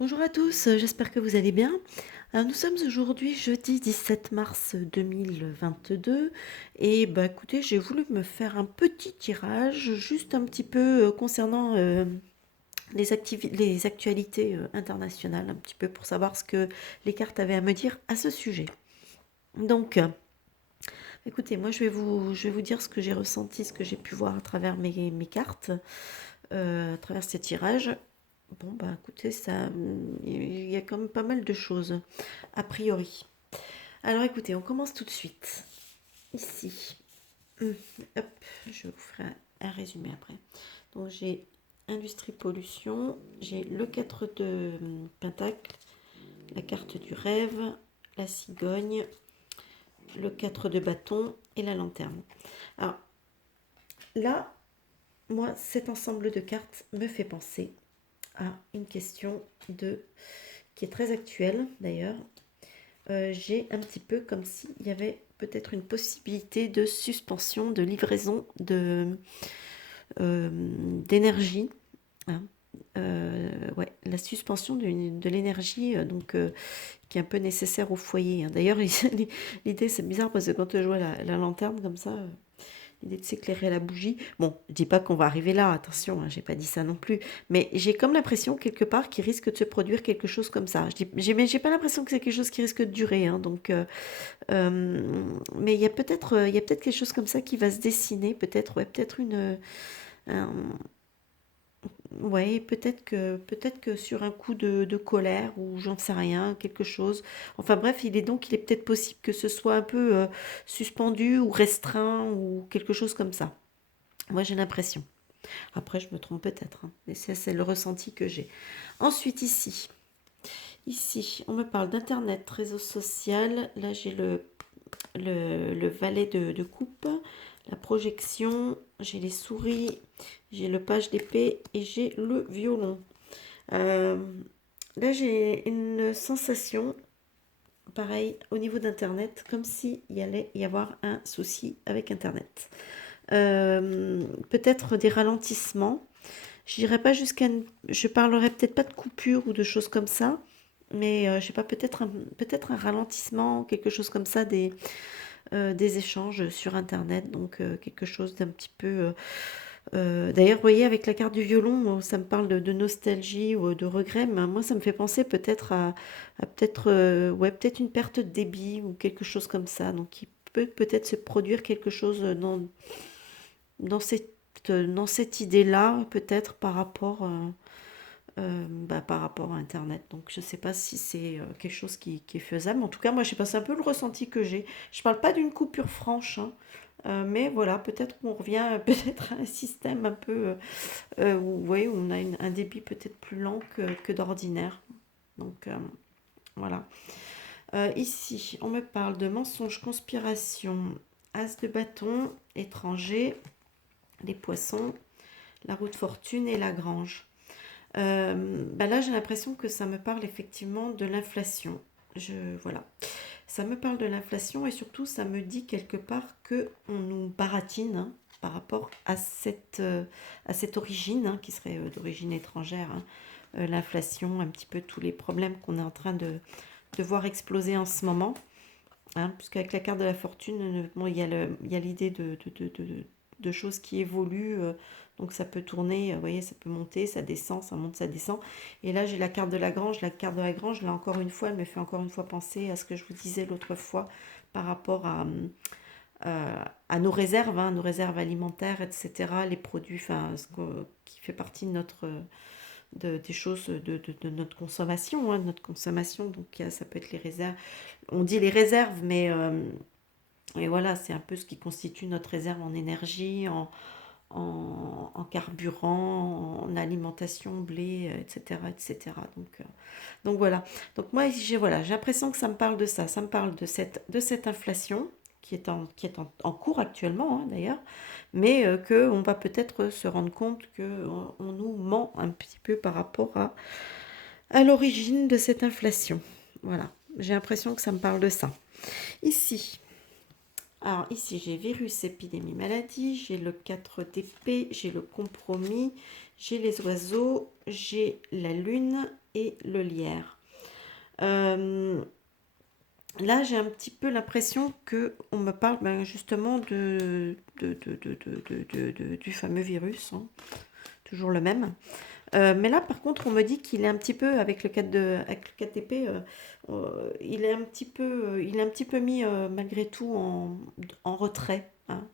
Bonjour à tous, j'espère que vous allez bien. Alors, nous sommes aujourd'hui jeudi 17 mars 2022 et bah écoutez, j'ai voulu me faire un petit tirage juste un petit peu concernant les actualités internationales, un petit peu pour savoir ce que les cartes avaient à me dire à ce sujet. Donc, écoutez, moi je vais vous dire ce que j'ai ressenti, ce que j'ai pu voir à travers mes cartes, à travers ces tirages. Bon, bah écoutez, il y a quand même pas mal de choses, a priori. Alors écoutez, on commence tout de suite. Ici, hum, hop, je vous ferai un résumé après. Donc j'ai industrie pollution, j'ai le 4 de pentacle, la carte du rêve, la cigogne, le 4 de bâton et la lanterne. Alors là, moi, cet ensemble de cartes me fait penser à une question qui est très actuelle d'ailleurs. J'ai un petit peu comme s'il y avait peut-être une possibilité de suspension de livraison d'énergie, hein. Ouais, la suspension de l'énergie qui est un peu nécessaire au foyer, hein. D'ailleurs, l'idée, c'est bizarre parce que quand je vois la lanterne comme ça, l'idée de s'éclairer à la bougie. Bon, je dis pas qu'on va arriver là, attention, hein, j'ai pas dit ça non plus. Mais j'ai comme l'impression quelque part qu'il risque de se produire quelque chose comme ça. Mais j'ai pas l'impression que c'est quelque chose qui risque de durer, hein, mais il y a peut-être quelque chose comme ça qui va se dessiner, peut-être, ouais, peut-être un- ouais, peut-être que sur un coup de colère ou j'en sais rien, quelque chose. Enfin bref, il est peut-être possible que ce soit un peu suspendu ou restreint ou quelque chose comme ça. Moi, j'ai l'impression. Après, je me trompe peut-être, hein, mais c'est le ressenti que j'ai. Ensuite, ici, on me parle d'internet, réseau social. Là, j'ai le valet de coupe, la projection, j'ai les souris, j'ai le page d'épée et j'ai le violon. Euh, Là, j'ai une sensation, pareil, au niveau d'Internet, comme s'il y allait y avoir un souci avec Internet. Peut-être des ralentissements. J'irai pas je parlerai peut-être pas de coupure ou de choses comme ça, mais je sais pas, peut-être un ralentissement, quelque chose comme ça, des échanges sur Internet, donc quelque chose d'un petit peu. D'ailleurs, vous voyez, avec la carte du violon, ça me parle de nostalgie ou de regret, mais moi, ça me fait penser peut-être à peut-être ouais, peut-être une perte de débit ou quelque chose comme ça. Donc, il peut peut-être se produire quelque chose dans dans cette idée-là, peut-être par rapport à Internet. Donc, je ne sais pas si c'est quelque chose qui est faisable. En tout cas, moi, je sais pas, c'est un peu le ressenti que j'ai. Je ne parle pas d'une coupure franche, hein, mais voilà, peut-être qu'on revient peut-être à un système un peu où, ouais, où on a un débit peut-être plus lent que d'ordinaire. Donc, voilà. Ici, on me parle de mensonges, conspiration, as de bâton, étranger, les poissons, la roue de fortune et la grange. Bah là, j'ai l'impression que ça me parle effectivement de l'inflation. Voilà. Ça me parle de l'inflation et surtout, ça me dit quelque part que on nous baratine, hein, par rapport à cette origine, hein, qui serait d'origine étrangère, hein. L'inflation, un petit peu tous les problèmes qu'on est en train de voir exploser en ce moment, hein, puisqu'avec la carte de la fortune, bon, il y a l'idée de choses qui évoluent, donc ça peut tourner, vous voyez, ça peut monter, ça descend, ça monte, ça descend. Et là, j'ai la carte de la grange. La carte de la grange, là encore une fois, elle me fait encore une fois penser à ce que je vous disais l'autre fois par rapport à nos réserves alimentaires, etc., les produits, enfin, qui fait partie de des choses de notre consommation, hein, de notre consommation. Donc ça peut être les réserves. On dit les réserves, mais voilà, c'est un peu ce qui constitue notre réserve en énergie, en carburant, en alimentation, blé, etc., etc. Donc voilà. Donc moi, j'ai l'impression que ça me parle de ça. Ça me parle de cette inflation qui est en cours actuellement, hein, d'ailleurs, mais qu'on va peut-être se rendre compte qu'on nous ment un petit peu par rapport à l'origine de cette inflation. Voilà. J'ai l'impression que ça me parle de ça. Ici, alors ici j'ai virus, épidémie, maladie, j'ai le 4 d'épée, j'ai le compromis, j'ai les oiseaux, j'ai la lune, et le lierre. Euh, Là, j'ai un petit peu l'impression que on me parle ben, justement du fameux virus, hein, toujours le même. Mais là, par contre, on me dit qu'il est un petit peu, avec le 4TP, il est un petit peu mis malgré tout en retrait, hein.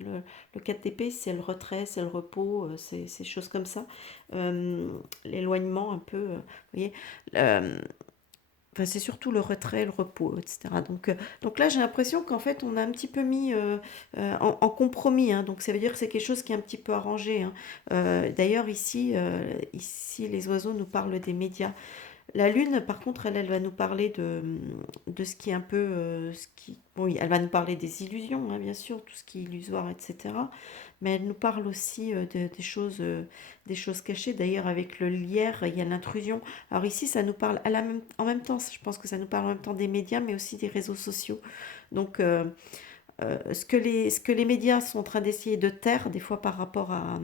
Le, le 4TP, c'est le retrait, c'est le repos, c'est ces choses comme ça. Euh, L'éloignement un peu, vous voyez. Euh, Enfin, c'est surtout le retrait, le repos, etc. Donc là, j'ai l'impression qu'en fait, on a un petit peu mis en compromis, hein. Donc ça veut dire que c'est quelque chose qui est un petit peu arrangé, hein. D'ailleurs, ici, les oiseaux nous parlent des médias. La Lune, par contre, elle va nous parler de ce qui est un peu... bon, oui, elle va nous parler des illusions, hein, bien sûr, tout ce qui est illusoire, etc. Mais elle nous parle aussi des choses cachées. D'ailleurs, avec le lierre, il y a l'intrusion. Alors ici, ça nous parle en même temps, je pense que ça nous parle en même temps des médias, mais aussi des réseaux sociaux. Donc, ce que les médias sont en train d'essayer de taire, des fois par rapport à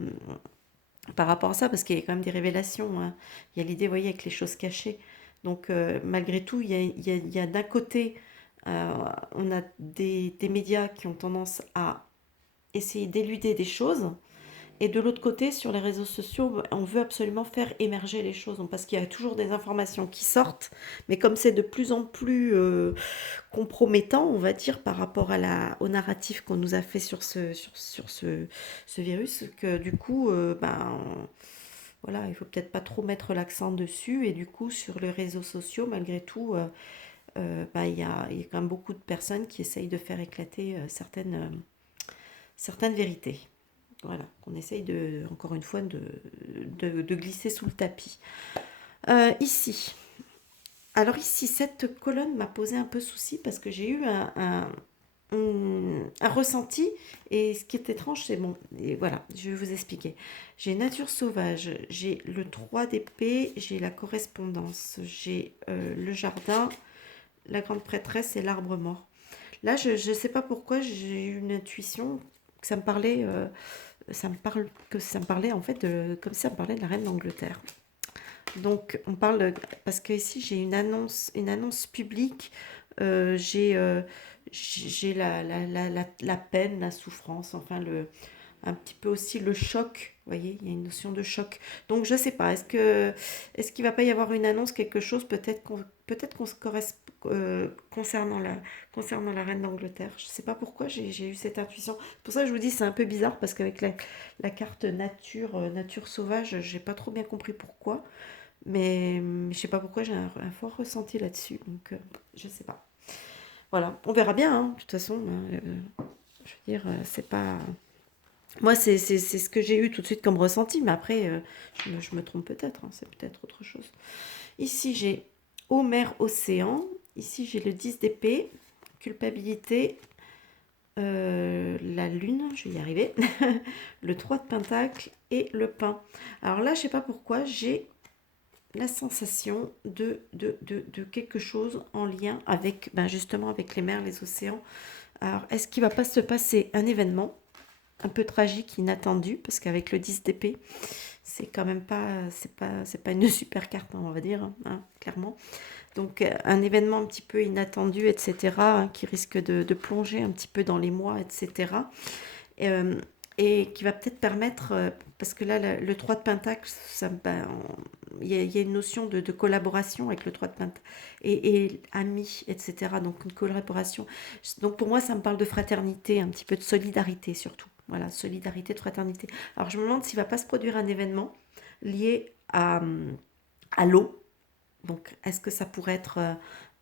ça, parce qu'il y a quand même des révélations, hein. Il y a l'idée, vous voyez, avec les choses cachées. Donc, malgré tout, il y a d'un côté, on a des médias qui ont tendance à essayer d'éluder des choses, et de l'autre côté, sur les réseaux sociaux, on veut absolument faire émerger les choses, parce qu'il y a toujours des informations qui sortent, mais comme c'est de plus en plus compromettant, on va dire, par rapport au narratif qu'on nous a fait sur ce virus, que du coup, voilà, il faut peut-être pas trop mettre l'accent dessus. Et du coup, sur les réseaux sociaux, malgré tout, il y a quand même beaucoup de personnes qui essayent de faire éclater certaines vérités. Voilà, qu'on essaye encore une fois, de glisser sous le tapis. Ici. Alors ici, cette colonne m'a posé un peu souci parce que j'ai eu un ressenti. Et ce qui est étrange, c'est bon. Et voilà, je vais vous expliquer. J'ai nature sauvage, j'ai le 3 d'épée, j'ai la correspondance, j'ai le jardin, la grande prêtresse et l'arbre mort. Là, je ne sais pas pourquoi, j'ai eu une intuition que ça me parlait en fait comme si ça me parlait de la reine d'Angleterre. Donc, parce que ici j'ai une annonce publique, j'ai la peine, la souffrance, enfin un petit peu aussi le choc. Vous voyez, il y a une notion de choc. Donc, je sais pas. Est-ce qu'il va pas y avoir une annonce, quelque chose, peut-être qu'on se correspond concernant la reine d'Angleterre. Je sais pas pourquoi j'ai eu cette intuition. C'est pour ça que je vous dis c'est un peu bizarre parce qu'avec la carte nature sauvage, j'ai pas trop bien compris pourquoi. Mais je sais pas pourquoi j'ai un fort ressenti là-dessus. Donc, je sais pas. Voilà, on verra bien, hein, de toute façon, hein, je veux dire, c'est pas. Moi, c'est ce que j'ai eu tout de suite comme ressenti, mais après, je me trompe peut-être, hein, c'est peut-être autre chose. Ici, j'ai eau, mer, océan. Ici, j'ai le 10 d'épée, culpabilité, la lune, je vais y arriver, le 3 de pentacle et le pain. Alors là, je sais pas pourquoi, j'ai la sensation de quelque chose en lien avec, ben justement, avec les mers, les océans. Alors, est-ce qu'il va pas se passer un événement un peu tragique, inattendu, parce qu'avec le 10 d'épée, c'est quand même c'est pas une super carte, hein, on va dire, hein, clairement. Donc, un événement un petit peu inattendu, etc., hein, qui risque de plonger un petit peu dans les mois, etc. Euh, et qui va peut-être permettre, parce que là, le 3 de Pentacle, il y a une notion de collaboration avec le 3 de Pentacle, et amis, etc. Donc une collaboration. Donc pour moi, ça me parle de fraternité, un petit peu de solidarité surtout. Voilà, solidarité, de fraternité. Alors je me demande s'il ne va pas se produire un événement lié à l'eau. Donc est-ce que ça pourrait être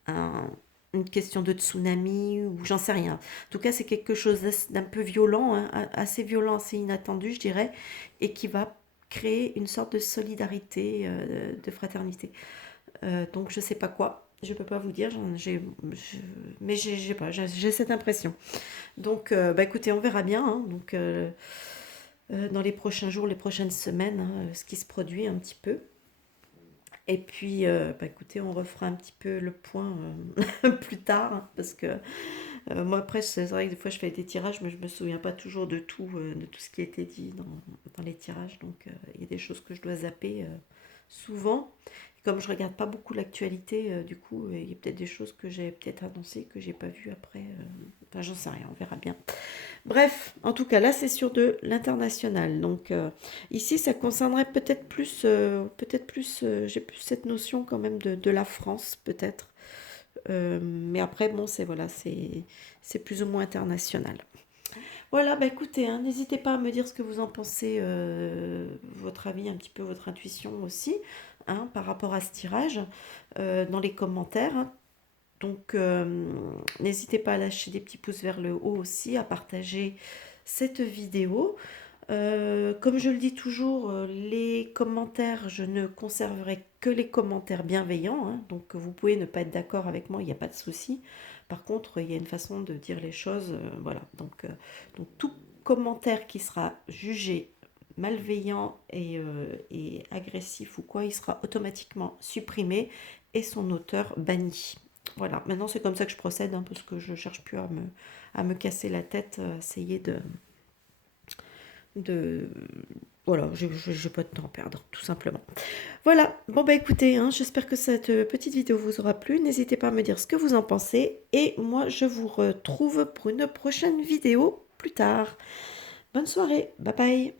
un, une question de tsunami ou j'en sais rien. En tout cas, c'est quelque chose d'un peu violent, hein, assez violent, assez inattendu, je dirais, et qui va créer une sorte de solidarité, de fraternité. Donc, je sais pas quoi, je peux pas vous dire, mais j'ai pas, j'ai cette impression. Donc, écoutez, on verra bien, hein, donc, dans les prochains jours, les prochaines semaines, hein, ce qui se produit un petit peu. Et puis, écoutez, on refera un petit peu le point plus tard, hein, parce que moi, après, c'est vrai que des fois, je fais des tirages, mais je me souviens pas toujours de tout ce qui a été dit dans les tirages. Donc, il y a des choses que je dois zapper souvent. Comme je regarde pas beaucoup l'actualité, du coup, il y a peut-être des choses que j'ai peut-être annoncées que j'ai pas vues après. Enfin, j'en sais rien, on verra bien. Bref, en tout cas, là, c'est sur de l'international. Donc, ici, ça concernerait peut-être plus, j'ai plus cette notion quand même de la France, peut-être. Mais après, bon, c'est plus ou moins international. Voilà, bah écoutez, hein, n'hésitez pas à me dire ce que vous en pensez, votre avis, un petit peu votre intuition aussi, hein, par rapport à ce tirage, dans les commentaires, hein. Donc, n'hésitez pas à lâcher des petits pouces vers le haut aussi, à partager cette vidéo. Comme je le dis toujours, les commentaires, je ne conserverai que les commentaires bienveillants, hein. Donc vous pouvez ne pas être d'accord avec moi, il n'y a pas de souci. Par contre, il y a une façon de dire les choses, voilà. Donc tout commentaire qui sera jugé malveillant et agressif ou quoi, il sera automatiquement supprimé et son auteur banni. Voilà, maintenant c'est comme ça que je procède, hein, parce que je cherche plus à me casser la tête, essayer de voilà, j'ai pas de temps à perdre, tout simplement. Voilà, bon bah écoutez, hein, j'espère que cette petite vidéo vous aura plu. N'hésitez pas à me dire ce que vous en pensez. Et moi, je vous retrouve pour une prochaine vidéo plus tard. Bonne soirée, bye bye.